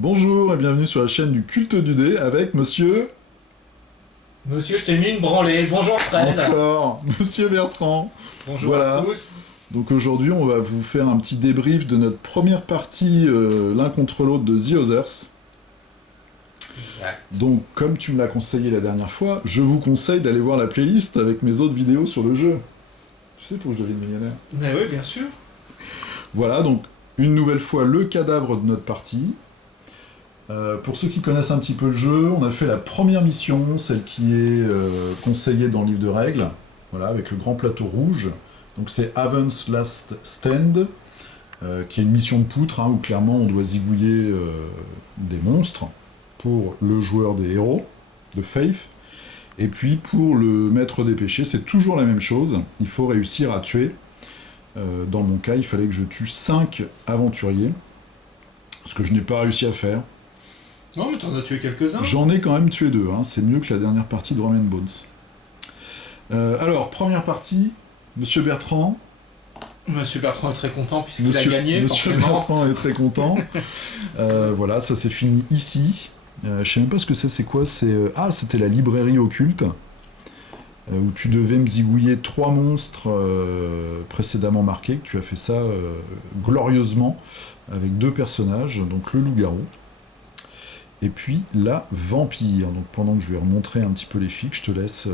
Bonjour et bienvenue sur la chaîne du culte du dé avec monsieur... Monsieur, je t'ai mis une branlée. Bonjour Fred. Encore monsieur Bertrand. Bonjour Voilà. à tous. Donc aujourd'hui on va vous faire un petit débrief de notre première partie l'un contre l'autre de The Others. Exact. Donc comme tu me l'as conseillé la dernière fois, je vous conseille d'aller voir la playlist avec mes autres vidéos sur le jeu. Tu sais pour que je devienne millionnaire. Mais oui, bien sûr. Voilà, donc une nouvelle fois le cadavre de notre partie. Pour ceux qui connaissent un petit peu le jeu, on a fait la première mission, celle qui est conseillée dans le livre de règles, voilà, avec le grand plateau rouge. Donc c'est Haven's Last Stand, qui est une mission de poutre, où clairement on doit zigouiller des monstres pour le joueur des héros, de Faith. Et puis pour le maître des péchés, c'est toujours la même chose, il faut réussir à tuer. Dans mon cas, il fallait que je tue 5 aventuriers, ce que je n'ai pas réussi à faire. Non, mais t'en as tué quelques-uns. J'en ai quand même tué 2, c'est mieux que la dernière partie de Rome and Bones. Alors, première partie, Monsieur Bertrand. Monsieur Bertrand est très content puisqu'il a gagné, Monsieur forcément. Bertrand est très content. Voilà, ça s'est fini ici. Je sais même pas ce que c'est quoi, c'était la librairie occulte, où tu devais me zigouiller 3 monstres précédemment marqués, que tu as fait ça glorieusement, avec 2 personnages, donc le loup-garou, et puis la vampire. Donc pendant que je vais remontrer un petit peu les fiches, je te laisse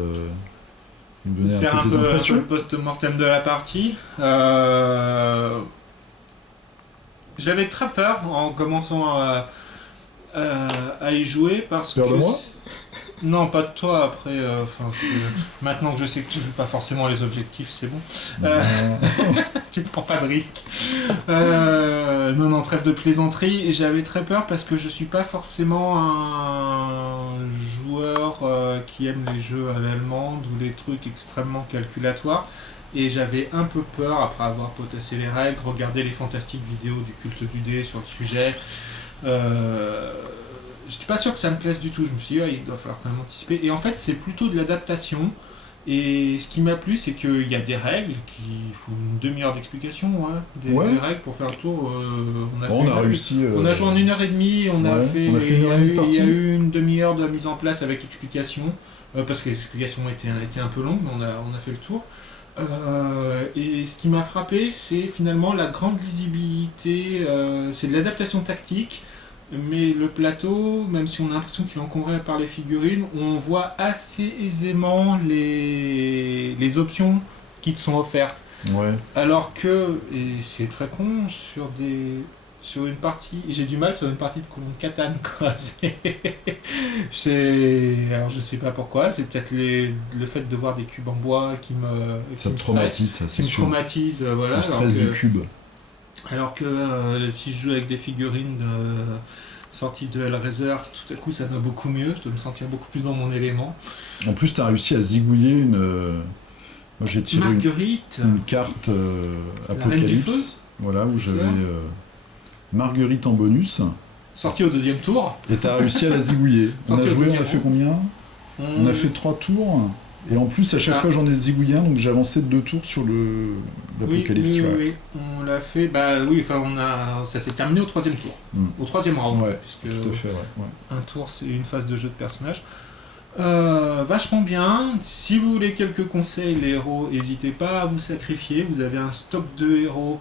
nous donner Faire un peu tes impressions. le post-mortem de la partie. J'avais très peur en commençant à y jouer parce Peur que... de moi ? Non, pas de toi, après, maintenant que je sais que tu joues pas forcément les objectifs, c'est bon. Tu ne prends pas de risque. Non, trêve de plaisanterie. J'avais très peur parce que je suis pas forcément un joueur qui aime les jeux à l'allemande ou les trucs extrêmement calculatoires. Et j'avais un peu peur, après avoir potassé les règles, regarder les fantastiques vidéos du culte du dé sur le sujet. J'étais pas sûr que ça me plaise du tout, je me suis dit il doit falloir quand même anticiper. Et en fait c'est plutôt de l'adaptation. Et ce qui m'a plu c'est qu'il y a des règles qui font une demi-heure d'explication, des règles pour faire le tour. On a réussi. On a joué en 1h30, on a fait une heure et demie de partie. Il y a eu une demi-heure de mise en place avec explication, parce que les explications étaient un peu longues, mais on a fait le tour. Et ce qui m'a frappé, c'est finalement la grande lisibilité, c'est de l'adaptation tactique, mais le plateau, même si on a l'impression qu'il est encombré par les figurines, on voit assez aisément les options qui te sont offertes. Ouais. Alors que, et c'est très con, sur une partie, j'ai du mal sur une partie de Catane, quoi. Alors je sais pas pourquoi, c'est peut-être le fait de voir des cubes en bois qui me traumatise, ça, c'est sûr. Traumatise, voilà. Le stress du cube. Alors que si je joue avec des figurines sorties de Hellraiser, tout à coup ça va beaucoup mieux, je dois me sentir beaucoup plus dans mon élément. En plus, tu as réussi à zigouiller une... Moi, j'ai tiré une carte Apocalypse, voilà, où j'avais Marguerite en bonus. Sortie au 2e tour. Et tu as réussi à la zigouiller. On a fait combien ? On a fait 3 tours. Et en plus, à chaque fois, j'en ai zigouillé un, donc j'ai avancé de 2 tours sur l'Apocalypse. Oui, on l'a fait. Ça s'est terminé au 3e tour. Au 3e round. Ouais, puisque tout à fait, un tour, c'est une phase de jeu de personnage. Vachement bien. Si vous voulez quelques conseils, les héros, n'hésitez pas à vous sacrifier. Vous avez un stock de héros.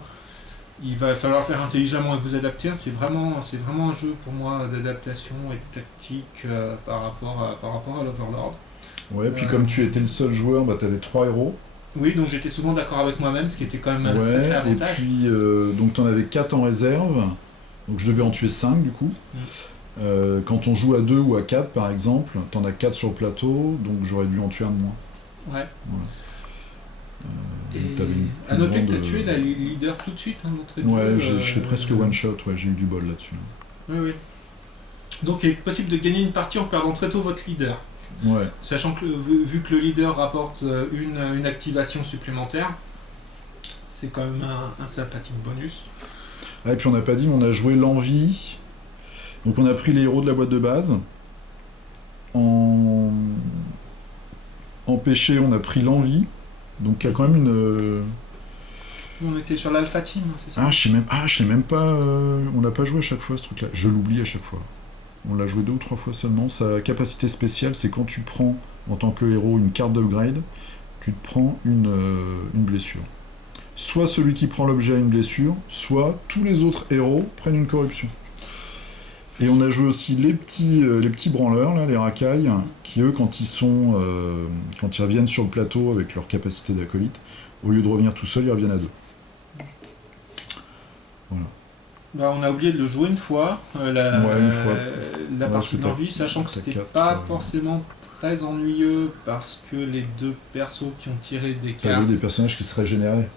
Il va falloir faire intelligemment et vous adapter. C'est vraiment un jeu pour moi d'adaptation et de tactique par rapport à l'Overlord. Ouais, puis comme tu étais le seul joueur, tu avais 3 héros. Oui, donc j'étais souvent d'accord avec moi-même, ce qui était quand même un sacré avantage. Et puis, donc tu en avais 4 en réserve, donc je devais en tuer 5 du coup. Quand on joue à 2 ou à 4 par exemple, tu en as 4 sur le plateau, donc j'aurais dû en tuer un de moins. Ouais. Et à noter que tu as tué la leader tout de suite, je fais presque one shot, j'ai eu du bol là-dessus. Oui. Donc il est possible de gagner une partie en perdant très tôt votre leader. Ouais. Sachant que vu que le leader rapporte une activation supplémentaire, c'est quand même un sympathique bonus. Et puis on n'a pas dit, mais on a joué l'envie. Donc on a pris les héros de la boîte de base. En péché, on a pris l'envie. Donc il y a quand même plus, on était sur l'Alpha Team, c'est ça? Je sais même pas. On l'a pas joué à chaque fois ce truc-là. Je l'oublie à chaque fois. On l'a joué 2 ou 3 fois seulement. Sa capacité spéciale, c'est quand tu prends en tant que héros une carte d'upgrade, tu te prends une blessure. Soit celui qui prend l'objet a une blessure, soit tous les autres héros prennent une corruption. Et on a joué aussi les petits branleurs, là, les racailles, qui eux, quand ils reviennent sur le plateau avec leur capacité d'acolyte, au lieu de revenir tout seul, ils reviennent à 2. Voilà. Bah, on a oublié de le jouer une fois, une fois. La partie d'envie, sachant que c'était pas forcément très ennuyeux parce que les 2 persos qui ont tiré des cartes. T'avais des personnages qui se régénéraient.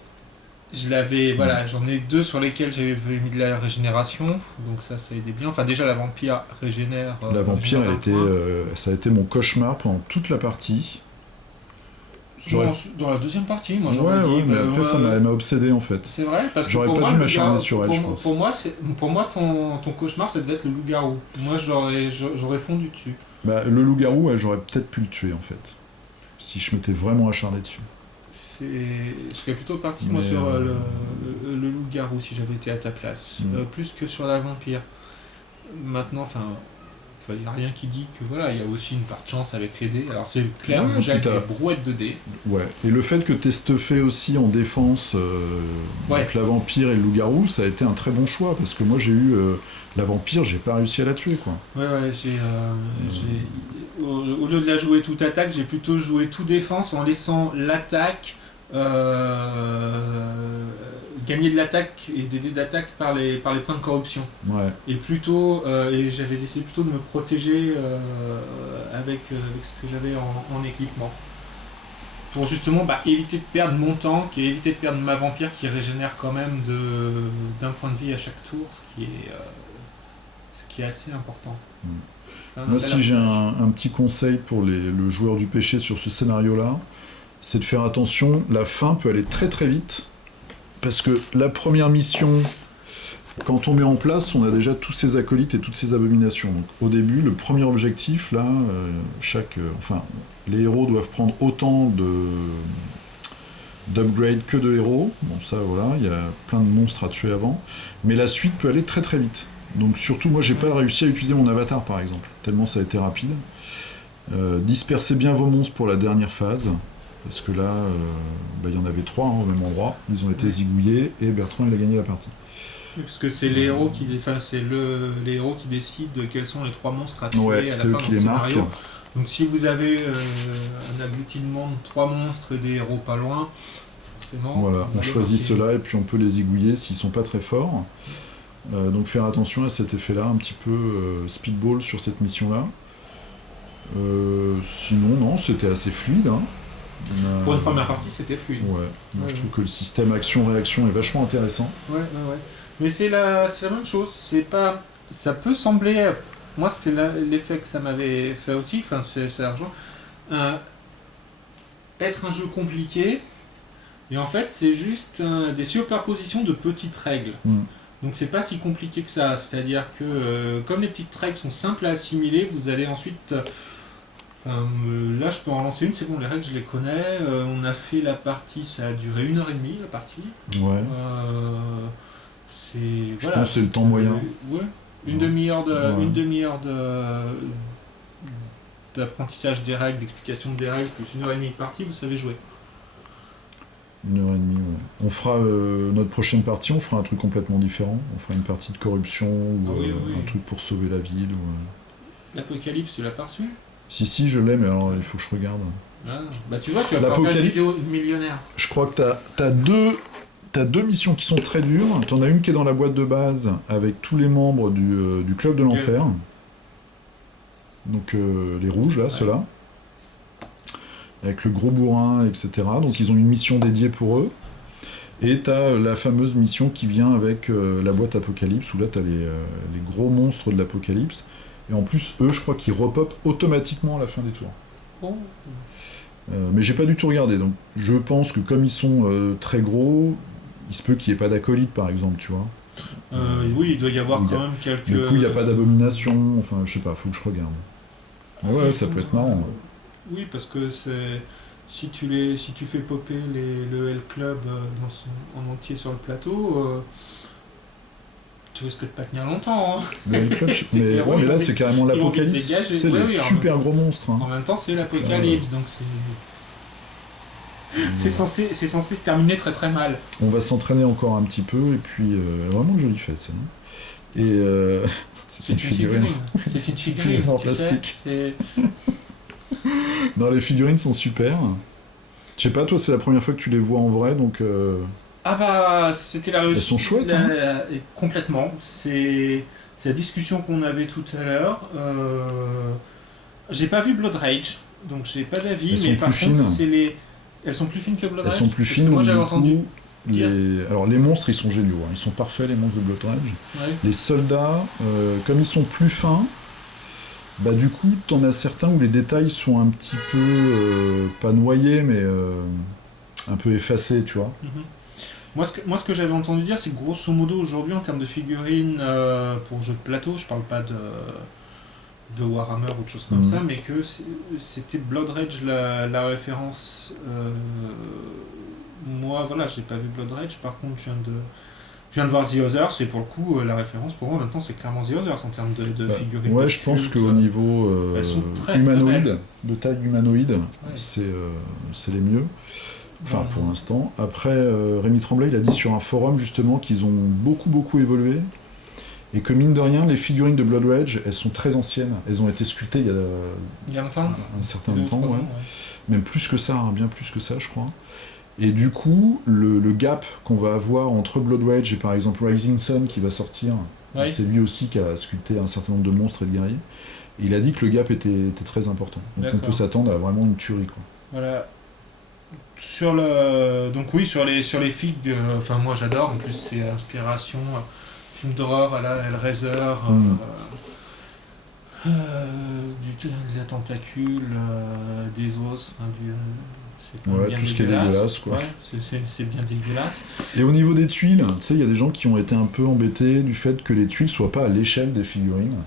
J'en ai 2 sur lesquels j'avais mis de la régénération, donc ça aidait bien. Enfin, déjà la vampire régénère. La vampire, ça a été mon cauchemar pendant toute la partie. Dans la deuxième partie, moi mais après ça m'a obsédé en fait. C'est vrai, parce que j'aurais pas dû m'acharner sur elle, je pense. Pour moi, ton cauchemar, ça devait être le loup-garou. Moi, j'aurais fondu dessus. Bah, le loup-garou, j'aurais peut-être pu le tuer en fait, si je m'étais vraiment acharné dessus. Je serais plutôt parti moi sur le loup-garou si j'avais été à ta place, plus que sur la vampire. Maintenant, il n'y a rien qui dit que voilà, il y a aussi une part de chance avec les dés. Alors c'est clair, j'ai avec des brouettes de dés. Ouais. Et le fait que tu aies stuffé aussi en défense avec la vampire et le loup-garou, ça a été un très bon choix parce que moi j'ai eu la vampire, j'ai pas réussi à la tuer quoi. Au lieu de la jouer toute attaque, j'ai plutôt joué tout défense en laissant l'attaque gagner de l'attaque et des dés d'attaque par les points de corruption. Ouais. Et j'avais décidé plutôt de me protéger avec ce que j'avais en équipement. Pour justement éviter de perdre mon tank et éviter de perdre ma vampire qui régénère quand même d'un point de vie à chaque tour, ce qui est assez important. Moi si j'ai un petit conseil pour le joueur du péché sur ce scénario-là, c'est de faire attention, la fin peut aller très très vite, parce que la première mission, quand on met en place, on a déjà tous ces acolytes et toutes ces abominations. Donc au début, le premier objectif, là, les héros doivent prendre autant d'upgrades que de héros. Bon ça voilà, il y a plein de monstres à tuer avant, mais la suite peut aller très très vite. Donc surtout, moi j'ai pas réussi à utiliser mon avatar par exemple, tellement ça a été rapide. Dispersez bien vos monstres pour la dernière phase. Parce que là, il y en avait 3 au même endroit, ils ont été zigouillés et Bertrand il a gagné la partie. Oui, parce que c'est les héros qui décident de quels sont les 3 monstres à tuer à la fin du scénario. Donc si vous avez un agglutinement de 3 monstres et des héros pas loin, forcément... Voilà, on choisit ceux-là et puis on peut les zigouiller s'ils sont pas très forts. Donc faire attention à cet effet-là, un petit peu speedball sur cette mission-là. Sinon, non, c'était assez fluide. Hein. Pour une première partie, c'était fluide. Je trouve que le système action-réaction est vachement intéressant. Mais c'est la même chose. Ça peut sembler. Moi, c'était l'effet que ça m'avait fait aussi. Enfin, c'est l'argent. Être un jeu compliqué. Et en fait, c'est juste des superpositions de petites règles. Donc, c'est pas si compliqué que ça. C'est-à-dire que, comme les petites règles sont simples à assimiler, vous allez ensuite. Là je peux en lancer une, c'est bon, les règles je les connais, on a fait la partie, ça a duré 1h30 la partie. Ouais. Je pense que c'est le temps moyen. Une demi-heure d'apprentissage des règles, d'explication des règles, plus 1h30 de partie, vous savez jouer. 1h30, ouais. On fera notre prochaine partie, on fera un truc complètement différent. On fera une partie de corruption ou un truc pour sauver la ville. L'Apocalypse, tu l'as pas reçu ? Si, je l'ai, mais alors il faut que je regarde. Tu vois, tu vas pas faire une vidéo millionnaire. Je crois que t'as deux missions qui sont très dures. T'en as une qui est dans la boîte de base avec tous les membres du club de l'enfer. Donc les rouges, là, ceux-là. Avec le gros bourrin, etc. Donc ils ont une mission dédiée pour eux. Et t'as la fameuse mission qui vient avec la boîte Apocalypse, où là t'as les gros monstres de l'Apocalypse. Et en plus, eux, je crois qu'ils repopent automatiquement à la fin des tours. Mais j'ai pas du tout regardé, donc je pense que comme ils sont très gros, il se peut qu'il n'y ait pas d'acolyte, par exemple, tu vois. Oui, il doit y avoir quand même quelques... Du coup, il n'y a pas d'abomination, enfin, je sais pas, faut que je regarde. Ça peut être marrant. Oui, parce que si tu fais popper le L Club en entier sur le plateau, tu risques de pas tenir longtemps. Hein. Le L-Club, mais là c'est carrément l'apocalypse. C'est des super gros monstres. Hein. En même temps, c'est l'apocalypse, donc c'est censé se terminer très très mal. On va s'entraîner encore un petit peu, et puis vraiment de jolies fesses. Hein. Et c'est une figurine. C'est une figurine en plastique. Non, les figurines sont super. Je sais pas, toi, c'est la première fois que tu les vois en vrai, donc. Ah bah, c'était la réussite. Elles sont chouettes, hein. Complètement. C'est la discussion qu'on avait tout à l'heure. J'ai pas vu Blood Rage, donc j'ai pas d'avis. Elles sont par plus contre, fines. Elles sont plus fines que Blood Rage. Elles sont plus fines. Moi, j'avais entendu. Alors les monstres, ils sont géniaux. Hein. Ils sont parfaits, les monstres de Blood Rage. Ouais. Les soldats, comme ils sont plus fins, bah du coup, t'en as certains où les détails sont un petit peu pas noyés, mais un peu effacés, tu vois. Mm-hmm. Moi, ce que j'avais entendu dire, c'est que grosso modo, aujourd'hui, en termes de figurines pour jeux de plateau, je parle pas de Warhammer ou de choses comme ça, mais que c'était Blood Rage la référence. Moi, voilà, j'ai pas vu Blood Rage, par contre, je viens de voir The Others, et pour le coup, la référence pour moi maintenant, c'est clairement The Others en termes de figurines. Ouais, je pense qu'au niveau humanoïde, de taille humanoïde, ouais. C'est les mieux. Enfin, pour l'instant. Après, Rémi Tremblay, il a dit sur un forum, justement, qu'ils ont beaucoup évolué, et que, mine de rien, les figurines de Blood Rage, elles sont très anciennes. Elles ont été sculptées il y a longtemps, un certain temps, ouais. Même plus que ça, hein, bien plus que ça, je crois. Et du coup, le gap qu'on va avoir entre Blood Rage et, par exemple, Rising Sun, qui va sortir, ouais. C'est lui aussi qui a sculpté un certain nombre de monstres et de guerriers, et il a dit que le gap était très important. Donc on peut s'attendre à vraiment une tuerie, quoi. Voilà. Sur les figues, enfin moi j'adore, en plus c'est inspiration, film d'horreur à la Hellraiser, de la tentacule, des os, ouais, tout ce qui est dégueulasse, quoi. Ouais, c'est bien dégueulasse. Et au niveau des tuiles, tu sais, il y a des gens qui ont été un peu embêtés du fait que les tuiles soient pas à l'échelle des figurines,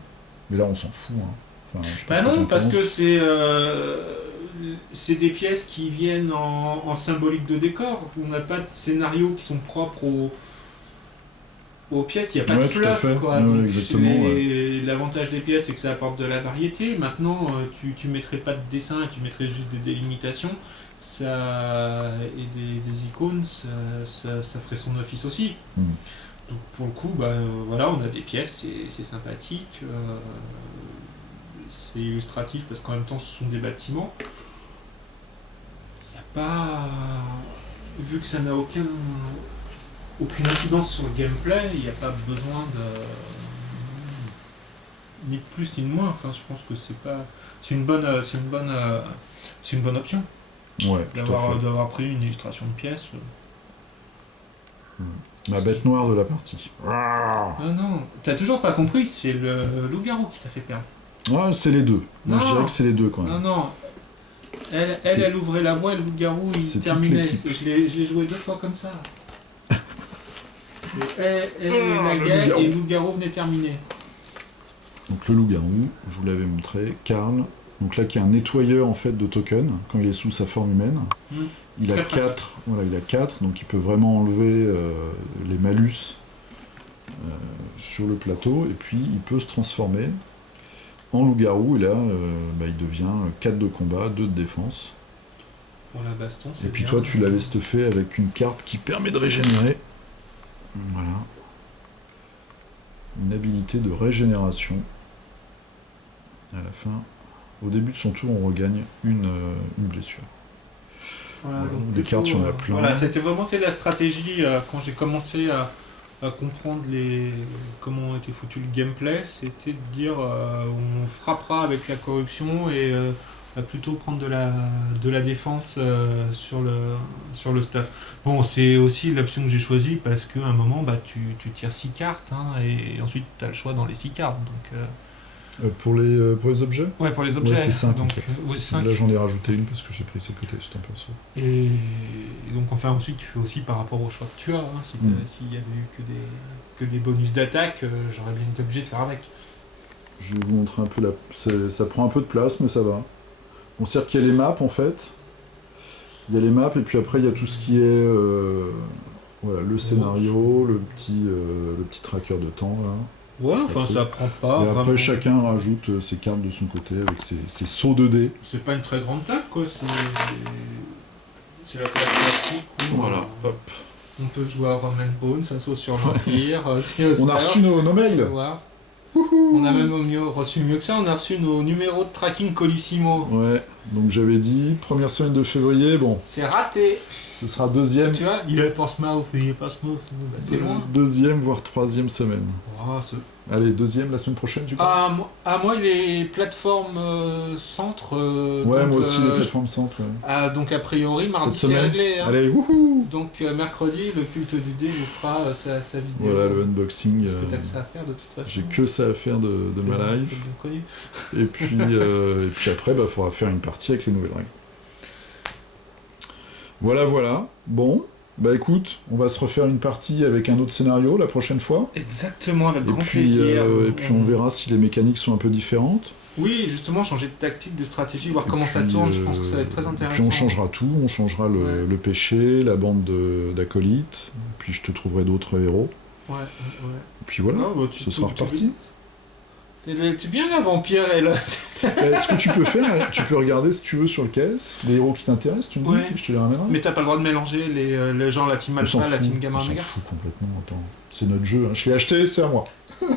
mais là on s'en fout, hein. Enfin, bah non, parce que c'est des pièces qui viennent en symbolique de décor. On n'a pas de scénarios qui sont propres aux pièces, il n'y a pas de fluff, quoi. Ouais, exactement, l'avantage des pièces, c'est que ça apporte de la variété. Maintenant, tu mettrais pas de dessin et tu mettrais juste des délimitations et des icônes, ça ferait son office aussi. Donc pour le coup, voilà, on a des pièces, c'est sympathique. C'est illustratif parce qu'en même temps ce sont des bâtiments. Il n'y a pas. Vu que ça n'a aucune incidence sur le gameplay, il n'y a pas besoin de. Ni de plus ni de moins. Enfin, je pense que c'est une bonne option. Ouais, d'avoir pris une illustration de pièce. La bête noire de la partie. Non, t'as toujours pas compris, c'est le loup-garou qui t'a fait perdre. Ouais, c'est les deux. Moi, je dirais que c'est les deux quand même. Non. Elle ouvrait la voie et le loup-garou, il terminait. Je l'ai joué 2 fois comme ça. Elle laguait et le loup-garou venait terminer. Donc le loup-garou, je vous l'avais montré, Karl. Donc là, qui est un nettoyeur en fait de tokens quand il est sous sa forme humaine. Il a 4, voilà, il a 4, donc il peut vraiment enlever les malus sur le plateau, et puis il peut se transformer en loup-garou, et là, il devient 4 de combat, 2 de défense. Pour la baston, c'est et puis bien. toi, tu l'avais stuffé avec une carte qui permet de régénérer. Voilà. Une habilité de régénération. À la fin, au début de son tour, on regagne une blessure. Voilà, donc, des cartes, il y en a plein. Voilà, c'était vraiment la stratégie quand j'ai commencé à comprendre comment était foutu le gameplay, c'était de dire on frappera avec la corruption et plutôt prendre de la défense sur le stuff. Bon, c'est aussi l'option que j'ai choisie parce qu'à un moment, tu tires 6 cartes et ensuite tu as le choix dans les 6 cartes. Donc, pour les objets ? Ouais, pour les objets. Ouais, c'est 5. Donc, là, j'en ai rajouté une parce que j'ai pris celle que t'as sur ton perso. Et donc, enfin, ensuite, tu fais aussi par rapport au choix que tu as. S'il y avait eu que des bonus d'attaque, j'aurais bien été obligé de faire avec. Je vais vous montrer un peu ça prend un peu de place, mais ça va. On sait qu'il y a les maps en fait. Il y a les maps, et puis après, il y a tout ce qui est voilà, le scénario, le petit tracker de temps, là. Ouais, enfin ça prend pas. Et après, vraiment. chacun rajoute ses cartes de son côté avec ses sauts 2D. C'est pas une très grande table, quoi. C'est la table classique. Voilà, hop. On peut jouer à Roman Bones, un saut sur l'Empire. On a reçu nos mails. On a même reçu mieux que ça, on a reçu nos numéros de tracking Colissimo. Ouais, donc j'avais dit, première semaine de février, bon. C'est raté. Ce sera deuxième. Tu vois, il est Portsmouth, bah, c'est loin. Deuxième, voire troisième semaine. Oh, Allez, deuxième la semaine prochaine, tu penses? moi, il est plateforme centre. Ouais, donc, moi aussi, les plateformes centre. Ouais. Donc, a priori, mardi, Cette c'est semaine. réglé. Hein. Allez, wouhou! Donc, mercredi, le culte du dé vous fera sa vidéo. Voilà, le unboxing. Parce que t'as que ça à faire, de toute façon. J'ai que ça à faire de ma life. C'est bien connu. Et puis après, il faudra faire une partie avec les nouvelles règles. Voilà. Bon, bah écoute, on va se refaire une partie avec un autre scénario la prochaine fois. Exactement, avec grand plaisir. Et puis on verra si les mécaniques sont un peu différentes. Oui, justement, changer de tactique, de stratégie, voir comment ça tourne, je pense que ça va être très intéressant. Puis on changera tout, on changera le péché, la bande d'acolytes, puis je te trouverai d'autres héros. Ouais. Et puis voilà, ce sera reparti. Tu bien la vampire, elle. Ce que tu peux faire, tu peux regarder si tu veux sur le caisse, les héros qui t'intéressent, tu me dis, je te les ramènerai. Mais t'as pas le droit de mélanger les gens, la team alpha, la team gamma, on s'en fout complètement, attends. C'est notre jeu, hein. Je l'ai acheté, c'est à moi.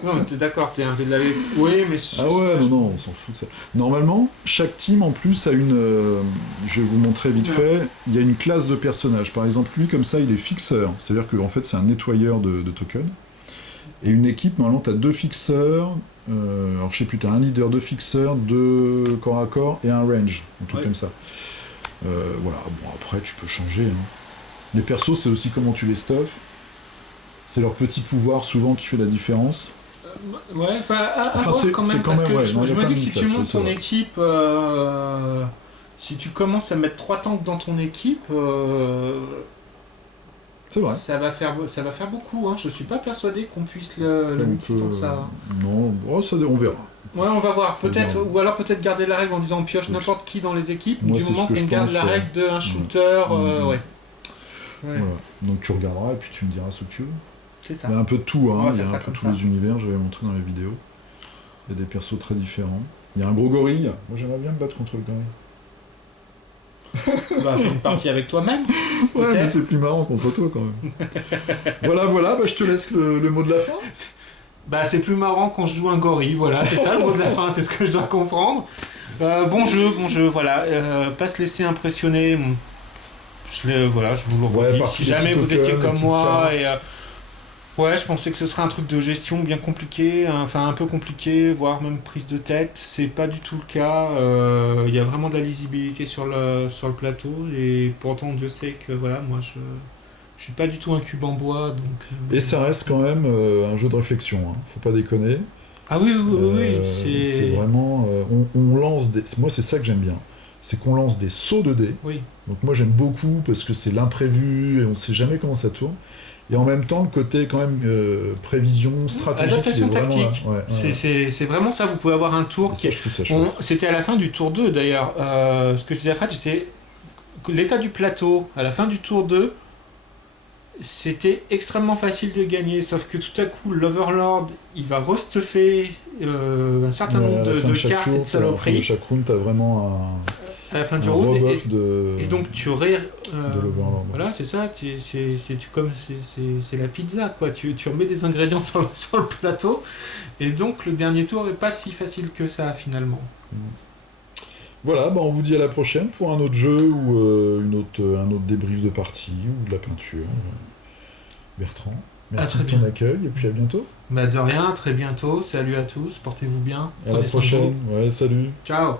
Non, mais t'es d'accord, t'es un de avec. Oui, mais. Ah ouais, non, on s'en fout de ça. Normalement, chaque team en plus a une. Je vais vous montrer vite fait. Il y a une classe de personnages. Par exemple, lui, comme ça, il est fixeur. C'est-à-dire qu'en fait, c'est un nettoyeur de tokens. Et une équipe, normalement, t'as 2 fixeurs. Alors, je sais plus, t'as un leader, 2 fixeurs, 2 corps à corps et un range. Un truc comme ça. Voilà, bon, après, tu peux changer. Hein. Les persos, c'est aussi comment tu les stuffes. C'est leur petit pouvoir souvent qui fait la différence. Ouais, enfin c'est quand même, quand parce même, que ouais, je non, me dis que si tu montes ton vrai. équipe, si tu commences à mettre 3 tanks dans ton équipe, c'est vrai. Ça va faire beaucoup. Hein. Je suis pas persuadé qu'on puisse le multiplier tant que ça. Non, on verra. Ouais, on va voir. Peut-être, ou alors peut-être garder la règle en disant on pioche n'importe qui dans les équipes, moi, du moment qu'on garde la règle d'un shooter. Ouais. Voilà. Donc tu regarderas et puis tu me diras ce que tu veux. C'est ça. Il y a un peu de tout, hein. Il y a un peu tous ça. les univers, j'avais montré dans les vidéos. Il y a des persos très différents. Il y a un gros gorille. Moi j'aimerais bien me battre contre le gorille. On va faire une partie avec toi-même. Ouais, mais c'est plus marrant contre toi quand même. voilà, je te laisse le mot de la fin. Bah c'est plus marrant quand je joue un gorille, voilà, c'est ça le mot de la fin, c'est ce que je dois comprendre. Bon jeu, voilà, pas se laisser impressionner. Je vous le redis, si jamais vous étiez comme moi, et je pensais que ce serait un truc de gestion bien compliqué, enfin un peu compliqué, voire même prise de tête. C'est pas du tout le cas. Il y a vraiment de la lisibilité sur le plateau, et pourtant Dieu sait que voilà, moi je suis pas du tout un cube en bois, donc. Et ça reste quand même un jeu de réflexion, hein. Faut pas déconner. Ah oui, c'est vraiment, on lance des. Moi c'est ça que j'aime bien. C'est qu'on lance des sauts de dés. Oui. Donc moi j'aime beaucoup parce que c'est l'imprévu et on sait jamais comment ça tourne. Et en même temps le côté quand même prévision, stratégique. Adaptation tactique. Ouais. C'est vraiment ça, vous pouvez avoir un tour qui c'était à la fin du tour 2 d'ailleurs. Ce que je disais à Fred, c'était l'état du plateau à la fin du tour 2. C'était extrêmement facile de gagner, sauf que tout à coup, l'Overlord, il va restuffer un certain nombre de cartes et de saloperies. À la fin de chaque round, t'as vraiment à la fin du round, et donc tu aurais... de l'Overlord. Voilà, c'est ça, c'est la pizza, quoi. Tu remets des ingrédients sur le plateau, et donc le dernier tour n'est pas si facile que ça, finalement. Voilà, on vous dit à la prochaine pour un autre jeu ou un autre débrief de partie ou de la peinture. Bertrand, merci de ton accueil et puis à bientôt. De rien, à très bientôt. Salut à tous, portez-vous bien. À la prochaine. Ouais, salut. Ciao.